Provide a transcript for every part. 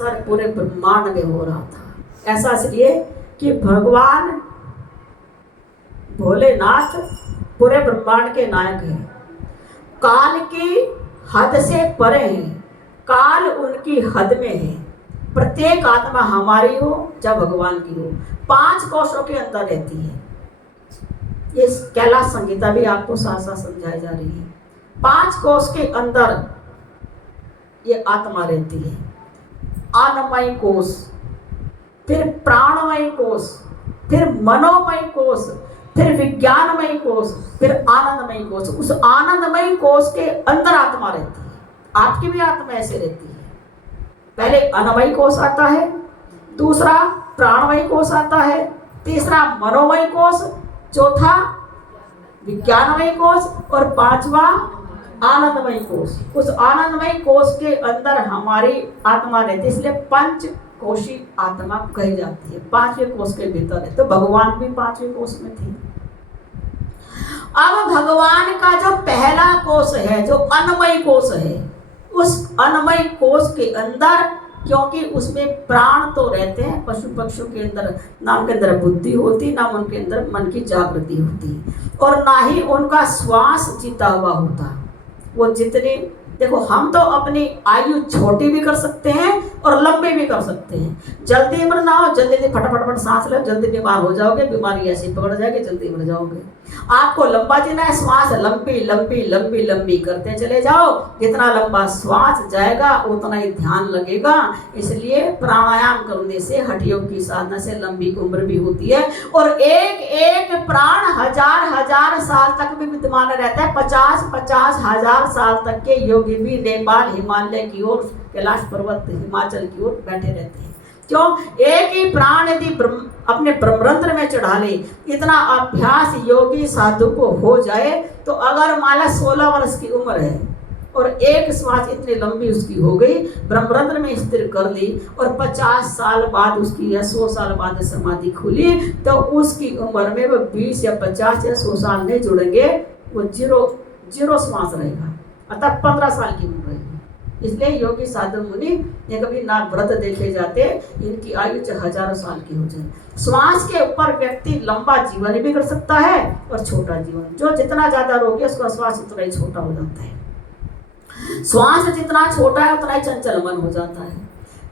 संसार पूरे ब्रह्मांड में हो रहा था। ऐसा इसलिए कि भगवान भोलेनाथ पूरे ब्रह्मांड के नायक हैं, काल की हद से परे हैं, काल उनकी हद में है। प्रत्येक आत्मा हमारी हो या भगवान की हो, 5 कोशों के अंदर रहती है। ये कैलाश संहिता भी आपको साथ साथ समझाई जा रही है। 5 कोश के अंदर ये आत्मा रहती है। अन्नमय कोश, फिर प्राणमय कोश, फिर मनोमय कोश, फिर विज्ञानमय कोश, फिर आनंदमय कोश। उस आनंदमय कोश के अंदर आत्मा रहती है। आपकी भी आत्मा ऐसे रहती है। पहले अन्नमय कोश आता है, दूसरा प्राणमय कोश आता है, तीसरा मनोमय कोश, चौथा विज्ञानमय कोश और 5वां आनंदमय कोश। उस आनंदमय कोश के अंदर हमारी आत्मा रहती है, इसलिए 5 कोशी आत्मा कही जाती है। 5वें कोश के भीतर है। तो भगवान भी 5वें कोश में थे। अब भगवान का जो पहला कोश है, जो अन्नमय कोश है, उस अन्नमय कोश के अंदर, क्योंकि उसमें प्राण तो रहते हैं, पशु पक्षियों के अंदर ना उनके अंदर बुद्धि होती, ना उनके अंदर मन की जागृति होती, और ना ही उनका श्वास जीता हुआ होता। वो जितने, देखो हम तो अपनी आयु छोटी भी कर सकते हैं और लंबी भी कर सकते हैं। जल्दी मर ना हो, जल्दी फटाफट सांस लो, जल्दी बीमार हो जाओगे, बीमारी ऐसी पकड़ जाएगी, जल्दी मर जाओगे। आपको लंबा जीना है, श्वास लंबी लंबी लंबी लंबी करते चले जाओ। जितना लंबा श्वास जाएगा उतना ही ध्यान लगेगा। इसलिए प्राणायाम करने से, हड्डियों की साधना से लंबी उम्र भी होती है। और एक एक प्राण हजार साल तक भी विद्यमान रहता है। 50 हजार साल तक के योगी भी नेपाल, हिमालय की ओर, कैलाश पर्वत, हिमाचल की ओर बैठे रहते हैं। क्यों? एक ही प्राण यदि अपने ब्रह्मरंध्र में चढ़ा ले, इतना अभ्यास योगी साधु को हो जाए, तो अगर माला 16 वर्ष की उम्र है और एक श्वास इतनी लंबी उसकी हो गई, ब्रह्मरंध्र में स्थिर कर ली, और 50 साल बाद उसकी या 100 साल बाद समाधि खुली, तो उसकी उम्र में वो 20 या 50 या 100 साल नहीं जुड़ेंगे, वो जीरो श्वास रहेगा, अर्थात 15 साल की उम्र रहेगी। इसलिए योगी साधु मुनि ये कभी ना व्रत देखे जाते, इनकी आयु हजारों साल की हो जाए। श्वास के ऊपर व्यक्ति लंबा जीवन भी कर सकता है और छोटा जीवन। जो जितना ज्यादा रोगी उसका श्वास उतना ही छोटा हो जाता है। श्वास जितना छोटा है उतना ही चंचल मन हो जाता है।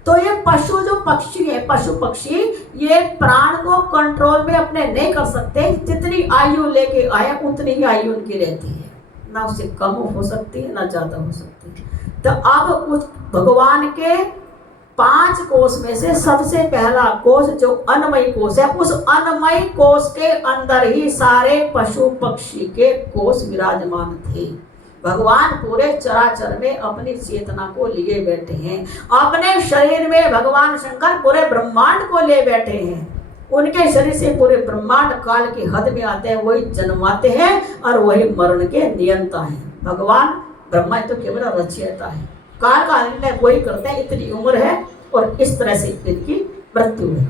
तो ये पशु जो पक्षी है, पशु पक्षी, ये प्राण को कंट्रोल में अपने नहीं कर सकते। जितनी आयु लेके आए उतनी ही आयु उनकी रहती है, ना उससे कम हो सकती है ना ज्यादा हो सकती है। तो अब उस भगवान के 5 कोश में से सबसे पहला कोश जो अन्नमय कोश है, उस अन्नमय कोश के अंदर ही सारे पशु पक्षी के कोश विराजमान थे। भगवान पूरे चराचर में अपनी चेतना को लिए बैठे हैं। अपने शरीर में भगवान शंकर पूरे ब्रह्मांड को ले बैठे हैं। उनके शरीर से पूरे ब्रह्मांड काल की हद में आते हैं, वही जन्माते हैं और वही मरण के नियंता हैं। भगवान ब्रह्मा तो केवल रचयिता है, काल का निर्णय वही करते हैं। इतनी उम्र है और इस तरह से इनकी मृत्यु है।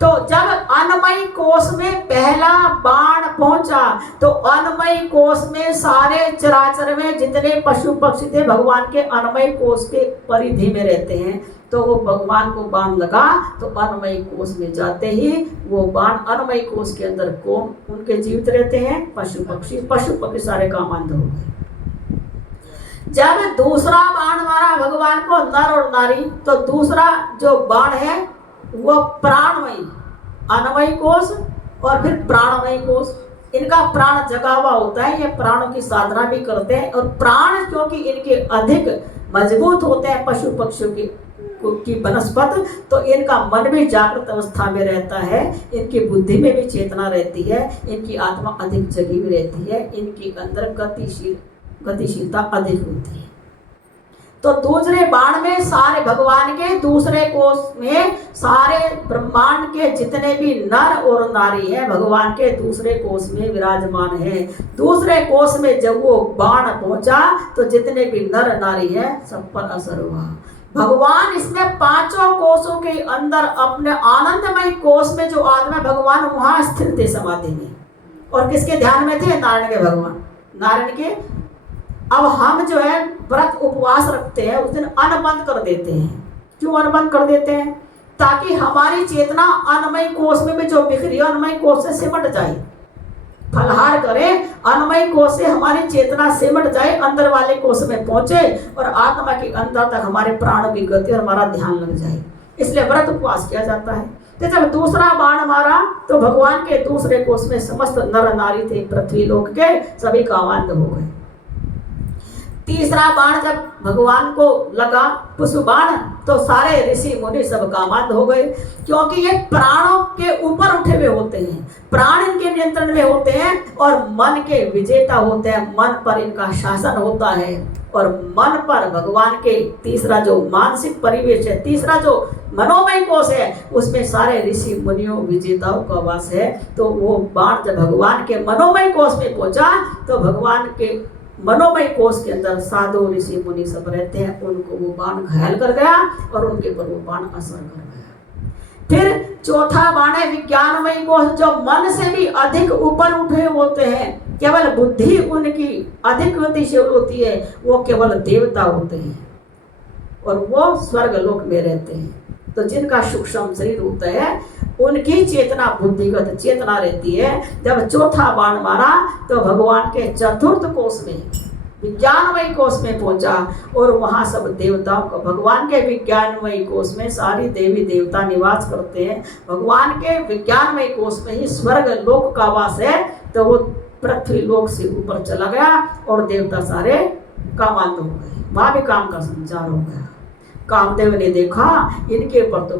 तो जब अन्नमय कोश में पहला बाण पहुंचा, तो अन्नमय कोश में सारे चराचर में जितने पशु पक्षी थे भगवान के अन्नमय कोश के परिधि में रहते हैं। तो वो भगवान को बाण लगा, तो अन्नमय कोश में जाते ही वो बाण अन्नमय कोश के अंदर कौन उनके जीवित रहते हैं? पशु पक्षी सारे काम अंध हो गए। जब दूसरा बाण मारा भगवान को, नर और नारी, तो दूसरा जो बाण है वो प्राणमय, अन्नमय कोश और फिर प्राणमय कोश। इनका प्राण जगा हुआ होता है, ये प्राणों की साधना भी करते हैं। और प्राण क्योंकि इनके अधिक मजबूत होते हैं पशु पक्षियों की बनस्पत, तो इनका मन भी जागृत अवस्था में रहता है, इनकी बुद्धि में भी चेतना रहती है, इनकी आत्मा अधिक जगी हुई रहती है, इनके अंदर गतिशीलता अधिक होती है। तो दूसरे बाण में सारे भगवान के दूसरे कोश में सारे ब्रह्मांड के जितने भी नर और नारी हैं भगवान के दूसरे कोश में विराजमान हैं। दूसरे कोश में जब वो बाण पहुंचा तो जितने भी नर नारी हैं सब पर असर हुआ। भगवान इसमें 5 कोशों के अंदर अपने आनंदमय कोश में जो आत्मा भगवान वहां स्थिर थे समाधि में। और किसके ध्यान में थे? नारायण के भगवान, नारायण के। अब हम जो है व्रत उपवास रखते हैं, उस दिन अन्न बंद कर देते हैं। क्यों अनुबंध कर देते हैं? ताकि हमारी चेतना अन्नमय कोष में भी जो बिखरी है अन्नमय कोष से सिमट जाए। फलहार करें, अन्नमय कोष से हमारी चेतना सिमट जाए, अंदर वाले कोष में पहुंचे और आत्मा के अंदर तक हमारे प्राणों की गति और हमारा ध्यान लग जाए। इसलिए व्रत उपवास किया जाता है। तो जब दूसरा बाण मारा तो भगवान के दूसरे कोष में समस्त नर नारी थे पृथ्वी लोक के, सभी कामांध हो गए। तीसरा बाण जब भगवान को लगा पुष्प बाण, तो सारे ऋषि मुनि सब कामांध हो गए, क्योंकि ये प्राणों के ऊपर उठे हुए होते हैं, प्राण इनके नियंत्रण में होते हैं और मन के विजेता होते हैं, मन पर इनका शासन होता है। और मन पर भगवान के तीसरा जो मानसिक परिवेश है, तीसरा जो मनोमय कोष है, उसमें सारे ऋषि मुनियों विजेताओं का वास है। तो वो बाण जब भगवान के मनोमय कोष में पहुंचा तो भगवान के मनोमय कोष के अंदर साधु ऋषि मुनि सब रहते हैं, उनको वो बाण घायल कर गया और उनके ऊपर वो बाण असर कर गया। फिर चौथा बाण है विज्ञानमय कोष, जो मन से भी अधिक ऊपर उठे होते हैं, केवल बुद्धि उनकी अधिक गतिशील होती है, वो केवल देवता होते हैं और वो स्वर्ग लोक में रहते हैं। तो जिनका सूक्ष्म शरीर होता है उनकी चेतना बुद्धिगत चेतना रहती है। जब चौथा बाण मारा तो भगवान के चतुर्थ कोष में विज्ञानमय कोष में पहुंचा और वहां सब देवताओं को, भगवान के विज्ञानमय कोष में सारी देवी देवता निवास करते हैं, भगवान के विज्ञानमय कोष में ही स्वर्ग लोक का वास है। तो वो पृथ्वी लोक से ऊपर चला गया और देवता सारे कामांध हो गए, वहां भी काम का संचार हो गया। कामदेव ने देखा इनके ऊपर तो